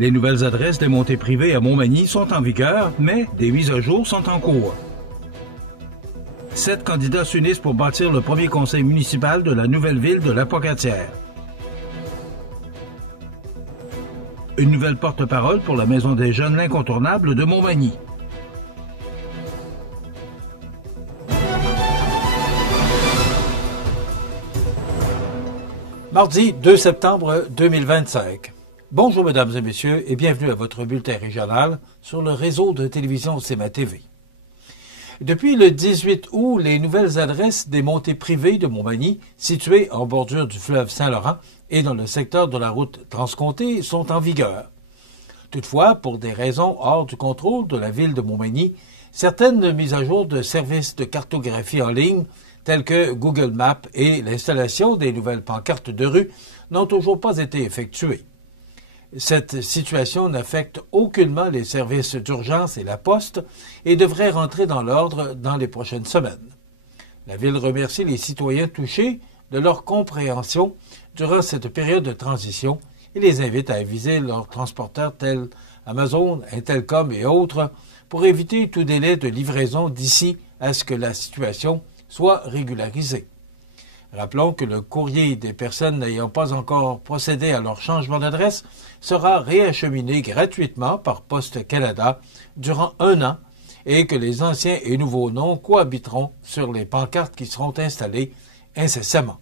Les nouvelles adresses des montées privées à Montmagny sont en vigueur, mais des mises à jour sont en cours. 7 candidats s'unissent pour bâtir le premier conseil municipal de la nouvelle ville de La Pocatière. Une nouvelle porte-parole pour la Maison des jeunes L'Incontournable de Montmagny. Mardi 2 septembre 2025. Bonjour mesdames et messieurs et bienvenue à votre bulletin régional sur le réseau de télévision CMA TV. Depuis le 18 août, les nouvelles adresses des montées privées de Montmagny, situées en bordure du fleuve Saint-Laurent et dans le secteur de la route transcontée, sont en vigueur. Toutefois, pour des raisons hors du contrôle de la ville de Montmagny, certaines mises à jour de services de cartographie en ligne, tels que Google Maps et l'installation des nouvelles pancartes de rue, n'ont toujours pas été effectuées. Cette situation n'affecte aucunement les services d'urgence et la poste et devrait rentrer dans l'ordre dans les prochaines semaines. La Ville remercie les citoyens touchés de leur compréhension durant cette période de transition et les invite à aviser leurs transporteurs tels Amazon, Intelcom et autres pour éviter tout délai de livraison d'ici à ce que la situation soit régularisée. Rappelons que le courrier des personnes n'ayant pas encore procédé à leur changement d'adresse sera réacheminé gratuitement par Poste Canada durant 1 an et que les anciens et nouveaux noms cohabiteront sur les pancartes qui seront installées incessamment.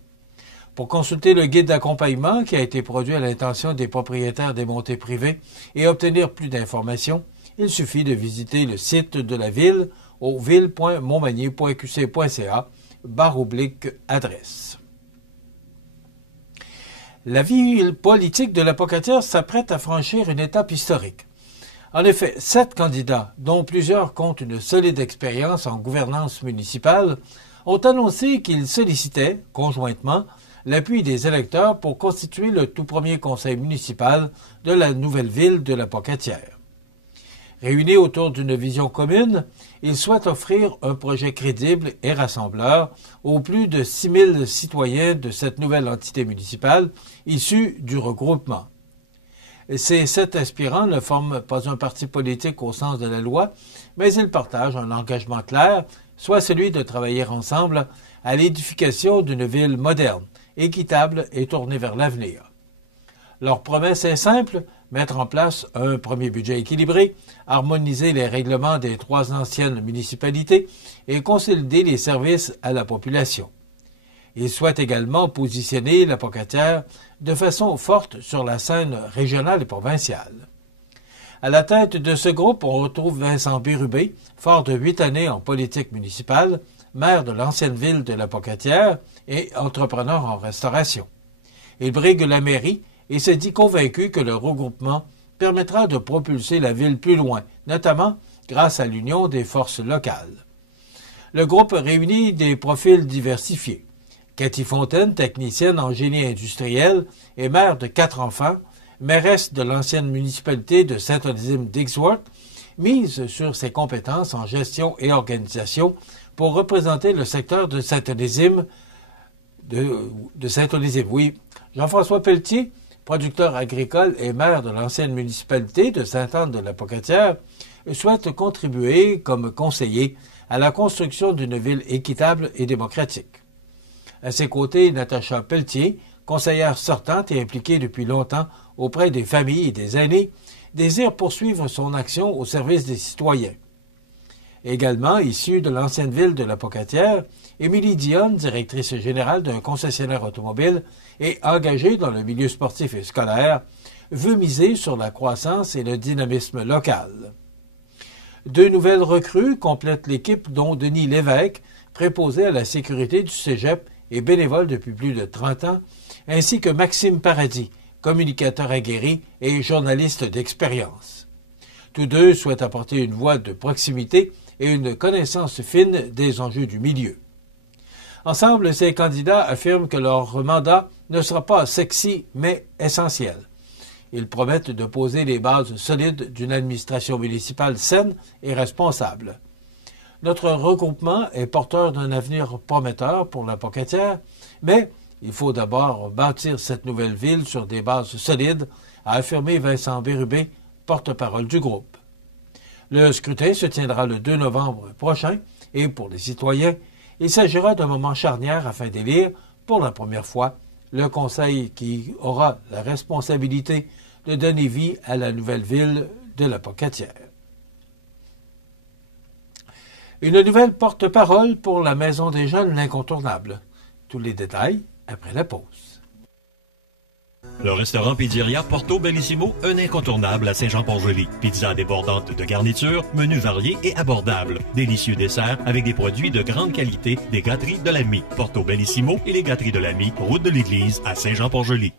Pour consulter le guide d'accompagnement qui a été produit à l'intention des propriétaires des montées privées et obtenir plus d'informations, il suffit de visiter le site de la Ville au ville.montmagny.qc.ca/adresse. La vie politique de La Pocatière s'apprête à franchir une étape historique. En effet, 7 candidats, dont plusieurs comptent une solide expérience en gouvernance municipale, ont annoncé qu'ils sollicitaient, conjointement, l'appui des électeurs pour constituer le tout premier conseil municipal de la nouvelle ville de La Pocatière. Réunis autour d'une vision commune, ils souhaitent offrir un projet crédible et rassembleur aux plus de 6 000 citoyens de cette nouvelle entité municipale issue du regroupement. Ces 7 aspirants ne forment pas un parti politique au sens de la loi, mais ils partagent un engagement clair, soit celui de travailler ensemble à l'édification d'une ville moderne, équitable et tournée vers l'avenir. Leur promesse est simple, mettre en place un premier budget équilibré, harmoniser les règlements des 3 anciennes municipalités et consolider les services à la population. Ils souhaitent également positionner La Pocatière de façon forte sur la scène régionale et provinciale. À la tête de ce groupe, on retrouve Vincent Bérubé, fort de 8 années en politique municipale, maire de l'ancienne ville de La Pocatière et entrepreneur en restauration. Il brigue la mairie et se dit convaincu que le regroupement permettra de propulser la ville plus loin, notamment grâce à l'union des forces locales. Le groupe réunit des profils diversifiés. Cathy Fontaine, technicienne en génie industriel et mère de 4 enfants, mairesse de l'ancienne municipalité de Saint-Onésime-Dixworth, mise sur ses compétences en gestion et organisation pour représenter le secteur de Saint-Onésime. Oui, Jean-François Pelletier, producteur agricole et maire de l'ancienne municipalité de Sainte-Anne-de-la-Pocatière, souhaite contribuer comme conseiller à la construction d'une ville équitable et démocratique. À ses côtés, Natacha Pelletier, conseillère sortante et impliquée depuis longtemps auprès des familles et des aînés, désire poursuivre son action au service des citoyens. Également issue de l'ancienne ville de La Pocatière, Émilie Dionne, directrice générale d'un concessionnaire automobile et engagée dans le milieu sportif et scolaire, veut miser sur la croissance et le dynamisme local. 2 nouvelles recrues complètent l'équipe, dont Denis Lévesque, préposé à la sécurité du cégep et bénévole depuis plus de 30 ans, ainsi que Maxime Paradis, communicateur aguerri et journaliste d'expérience. Tous 2 souhaitent apporter une voix de proximité et une connaissance fine des enjeux du milieu. Ensemble, ces candidats affirment que leur mandat ne sera pas sexy, mais essentiel. Ils promettent de poser les bases solides d'une administration municipale saine et responsable. Notre regroupement est porteur d'un avenir prometteur pour La Pocatière, mais il faut d'abord bâtir cette nouvelle ville sur des bases solides a affirmé Vincent Bérubé, porte-parole du groupe. Le scrutin se tiendra le 2 novembre prochain et pour les citoyens, il s'agira d'un moment charnière afin d'élire, pour la première fois, le conseil qui aura la responsabilité de donner vie à la nouvelle ville de la Pocatière. Une nouvelle porte-parole pour la Maison des Jeunes, l'incontournable. Tous les détails après la pause. Le restaurant Pizzeria Porto Bellissimo, un incontournable à Saint-Jean-Port-Joli. Pizza débordante de garnitures, menus variés et abordables. Délicieux desserts avec des produits de grande qualité des gâteries de l'Ami. Porto Bellissimo et les gâteries de l'Ami, route de l'église à Saint-Jean-Port-Joli.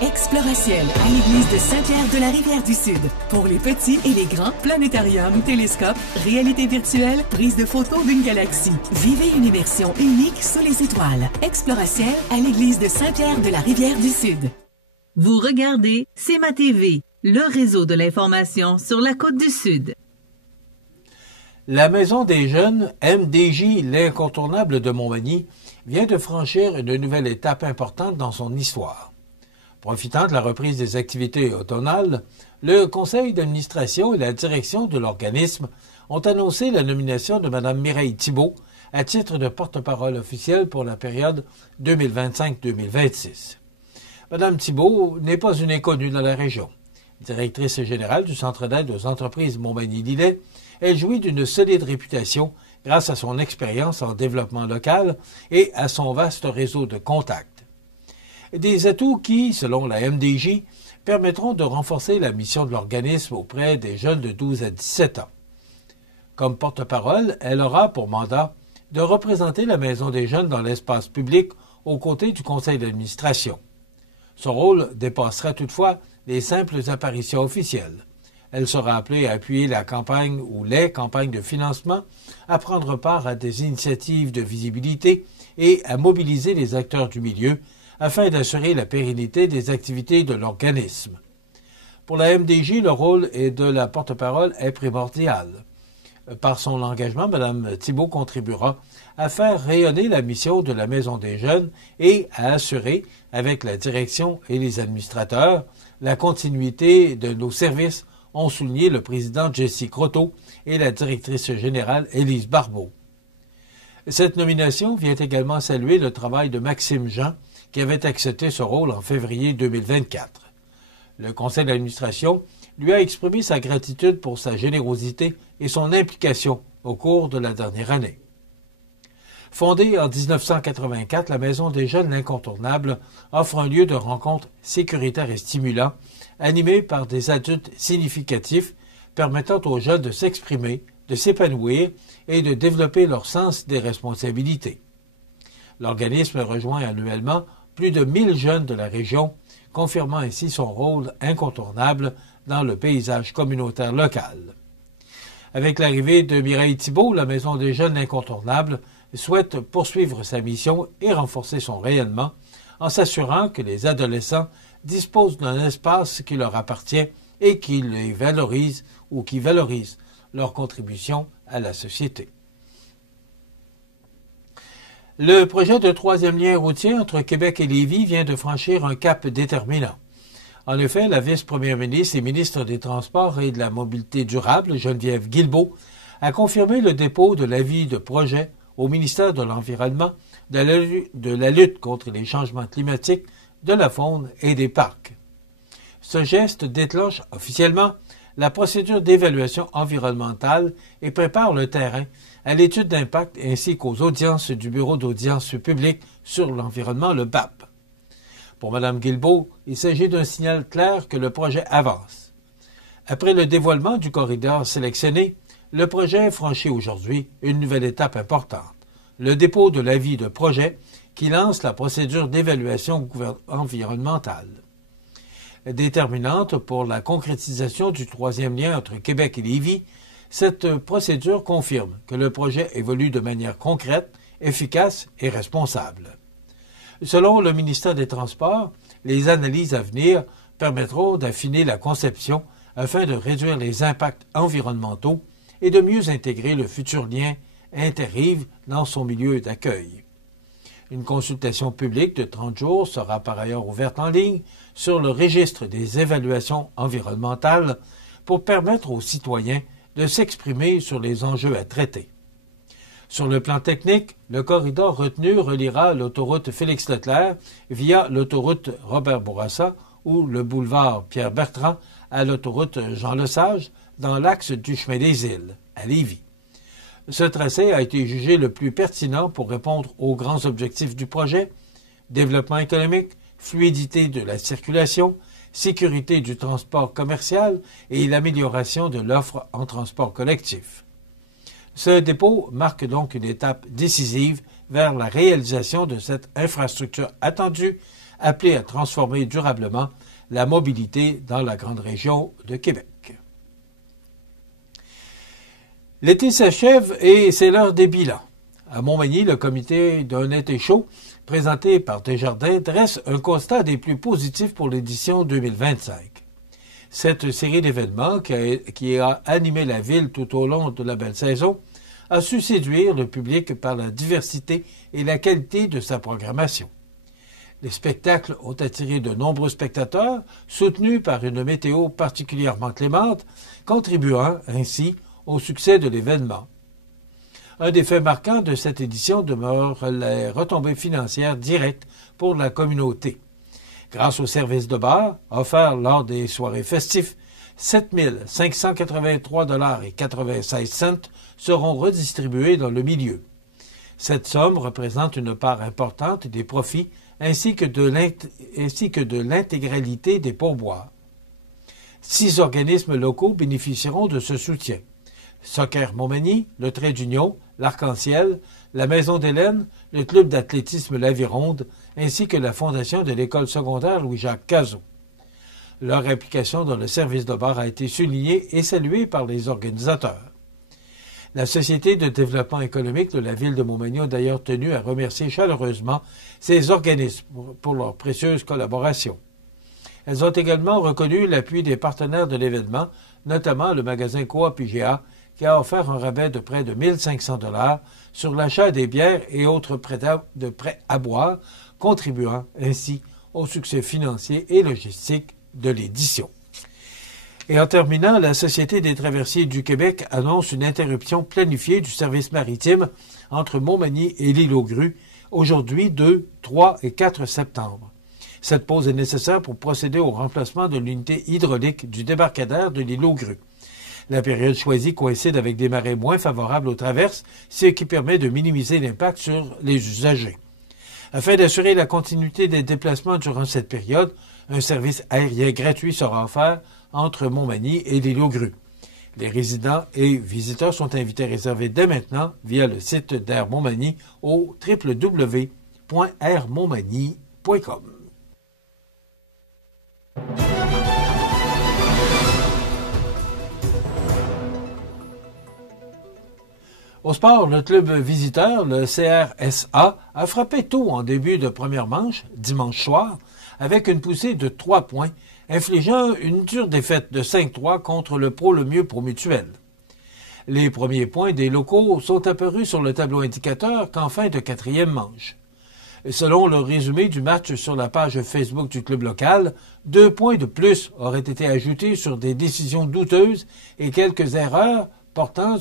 Exploratiel à l'église de Saint-Pierre de la Rivière-du-Sud. Pour les petits et les grands, planétarium, télescope, réalité virtuelle, prise de photos d'une galaxie. Vivez une immersion unique sous les étoiles. Exploratiel à l'église de Saint-Pierre de la Rivière-du-Sud. Vous regardez CEMA TV, le réseau de l'information sur la Côte-du-Sud. La Maison des Jeunes, MDJ, l'incontournable de Montmagny, vient de franchir une nouvelle étape importante dans son histoire. Profitant de la reprise des activités automnales, le conseil d'administration et la direction de l'organisme ont annoncé la nomination de Mme Mireille Thibault à titre de porte-parole officielle pour la période 2025-2026. Mme Thibault n'est pas une inconnue dans la région. Directrice générale du Centre d'aide aux entreprises Montmagny-Lillet, elle jouit d'une solide réputation grâce à son expérience en développement local et à son vaste réseau de contacts. Des atouts qui, selon la MDJ, permettront de renforcer la mission de l'organisme auprès des jeunes de 12 à 17 ans. Comme porte-parole, elle aura pour mandat de représenter la Maison des Jeunes dans l'espace public aux côtés du conseil d'administration. Son rôle dépassera toutefois les simples apparitions officielles. Elle sera appelée à appuyer la campagne ou les campagnes de financement, à prendre part à des initiatives de visibilité et à mobiliser les acteurs du milieu afin d'assurer la pérennité des activités de l'organisme. Pour la MDJ, le rôle de la porte-parole est primordial. Par son engagement, Mme Thibault contribuera à faire rayonner la mission de la Maison des Jeunes et à assurer, avec la direction et les administrateurs, la continuité de nos services, ont souligné le président Jesse Croteau et la directrice générale Élise Barbeau. Cette nomination vient également saluer le travail de Maxime Jean, qui avait accepté ce rôle en février 2024. Le conseil d'administration lui a exprimé sa gratitude pour sa générosité et son implication au cours de la dernière année. Fondée en 1984, la Maison des Jeunes L'Incontournable offre un lieu de rencontre sécuritaire et stimulant, animé par des adultes significatifs, permettant aux jeunes de s'exprimer, de s'épanouir et de développer leur sens des responsabilités. L'organisme rejoint annuellement plus de 1000 jeunes de la région, confirmant ainsi son rôle incontournable dans le paysage communautaire local. Avec l'arrivée de Mireille Thibault, la Maison des Jeunes Incontournables souhaite poursuivre sa mission et renforcer son rayonnement en s'assurant que les adolescents disposent d'un espace qui leur appartient et qui les valorise ou qui valorise leur contribution à la société. Le projet de troisième lien routier entre Québec et Lévis vient de franchir un cap déterminant. En effet, la vice-première ministre et ministre des Transports et de la Mobilité durable, Geneviève Guilbeault, a confirmé le dépôt de l'avis de projet au ministère de l'Environnement de la lutte contre les changements climatiques, de la faune et des parcs. Ce geste déclenche officiellement la procédure d'évaluation environnementale et prépare le terrain à l'étude d'impact ainsi qu'aux audiences du Bureau d'audience publique sur l'environnement, le BAP. Pour Mme Guilbeault, il s'agit d'un signal clair que le projet avance. Après le dévoilement du corridor sélectionné, le projet franchit aujourd'hui une nouvelle étape importante, le dépôt de l'avis de projet qui lance la procédure d'évaluation environnementale. Déterminante pour la concrétisation du troisième lien entre Québec et Lévis, cette procédure confirme que le projet évolue de manière concrète, efficace et responsable. Selon le ministère des Transports, les analyses à venir permettront d'affiner la conception afin de réduire les impacts environnementaux et de mieux intégrer le futur lien interrive dans son milieu d'accueil. Une consultation publique de 30 jours sera par ailleurs ouverte en ligne sur le registre des évaluations environnementales pour permettre aux citoyens de s'exprimer sur les enjeux à traiter. Sur le plan technique, le corridor retenu reliera l'autoroute Félix-Leclerc via l'autoroute Robert-Bourassa ou le boulevard Pierre-Bertrand à l'autoroute Jean-Lesage dans l'axe du chemin des Îles, à Lévis. Ce tracé a été jugé le plus pertinent pour répondre aux grands objectifs du projet: développement économique, fluidité de la circulation, sécurité du transport commercial et l'amélioration de l'offre en transport collectif. Ce dépôt marque donc une étape décisive vers la réalisation de cette infrastructure attendue, appelée à transformer durablement la mobilité dans la grande région de Québec. L'été s'achève et c'est l'heure des bilans. À Montmagny, le comité d'un été chaud, présenté par Desjardins, dresse un constat des plus positifs pour l'édition 2025. Cette série d'événements qui a animé la ville tout au long de la belle saison a su séduire le public par la diversité et la qualité de sa programmation. Les spectacles ont attiré de nombreux spectateurs, soutenus par une météo particulièrement clémente, contribuant ainsi au succès de l'événement. Un des faits marquants de cette édition demeure les retombées financières directes pour la communauté. Grâce aux services de bar offerts lors des soirées festives, 7 583,96 $ seront redistribués dans le milieu. Cette somme représente une part importante des profits ainsi que de l'intégralité des pourboires. 6 organismes locaux bénéficieront de ce soutien: Soccer Montmagny, le Trait d'Union, l'Arc-en-Ciel, la Maison d'Hélène, le Club d'athlétisme L'Avironde, ainsi que la Fondation de l'École secondaire Louis-Jacques Cazot. Leur implication dans le service de bar a été soulignée et saluée par les organisateurs. La Société de développement économique de la ville de Montmagny a d'ailleurs tenu à remercier chaleureusement ces organismes pour leur précieuse collaboration. Elles ont également reconnu l'appui des partenaires de l'événement, notamment le magasin Coop IGA, qui a offert un rabais de près de 1 500 $ sur l'achat des bières et autres prêts à boire, contribuant ainsi au succès financier et logistique de l'édition. Et en terminant, la Société des traversiers du Québec annonce une interruption planifiée du service maritime entre Montmagny et l'île aux Grues, aujourd'hui 2, 3 et 4 septembre. Cette pause est nécessaire pour procéder au remplacement de l'unité hydraulique du débarcadère de l'île aux Grues. La période choisie coïncide avec des marées moins favorables aux traverses, ce qui permet de minimiser l'impact sur les usagers. Afin d'assurer la continuité des déplacements durant cette période, un service aérien gratuit sera offert entre Montmagny et l'île aux Grues. Les résidents et visiteurs sont invités à réserver dès maintenant via le site d'Air Montmagny au www.airmontmagny.com. Au sport, le club visiteur, le CRSA, a frappé tôt en début de première manche, dimanche soir, avec une poussée de 3 points, infligeant une dure défaite de 5-3 contre le Pro Lemieux pour Mutuel. Les premiers points des locaux sont apparus sur le tableau indicateur qu'en fin de quatrième manche. Selon le résumé du match sur la page Facebook du club local, 2 points de plus auraient été ajoutés sur des décisions douteuses et quelques erreurs portant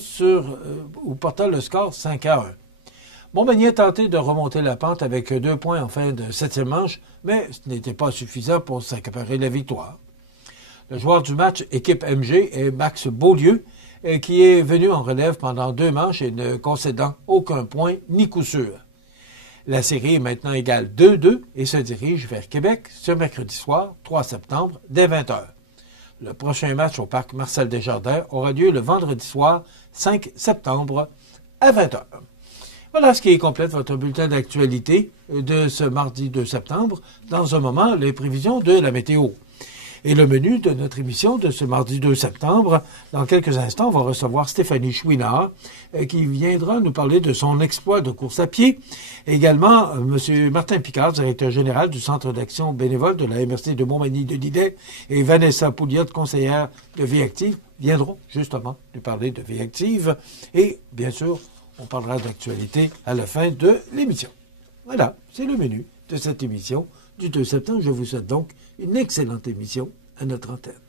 le score 5-1. Montmagny a tenté de remonter la pente avec 2 points en fin de septième manche, mais ce n'était pas suffisant pour s'accaparer la victoire. Le joueur du match équipe MG est Max Beaulieu, qui est venu en relève pendant 2 manches et ne concédant aucun point ni coup sûr. La série est maintenant égale 2-2 et se dirige vers Québec ce mercredi soir, 3 septembre, dès 20h. Le prochain match au parc Marcel Desjardins aura lieu le vendredi soir, 5 septembre, à 20h. Voilà ce qui complète votre bulletin d'actualité de ce mardi 2 septembre. Dans un moment, les prévisions de la météo. Et le menu de notre émission de ce mardi 2 septembre, dans quelques instants, on va recevoir Stéphanie Chouinard, qui viendra nous parler de son exploit de course à pied. Également, M. Martin Picard, directeur général du Centre d'action bénévole de la MRC de Montmagny-de-Lillet, et Vanessa Pouliot, conseillère de Vie Active, viendront justement nous parler de Vie Active. Et bien sûr, on parlera d'actualité à la fin de l'émission. Voilà, c'est le menu de cette émission du 2 septembre. Je vous souhaite donc une excellente émission à notre antenne.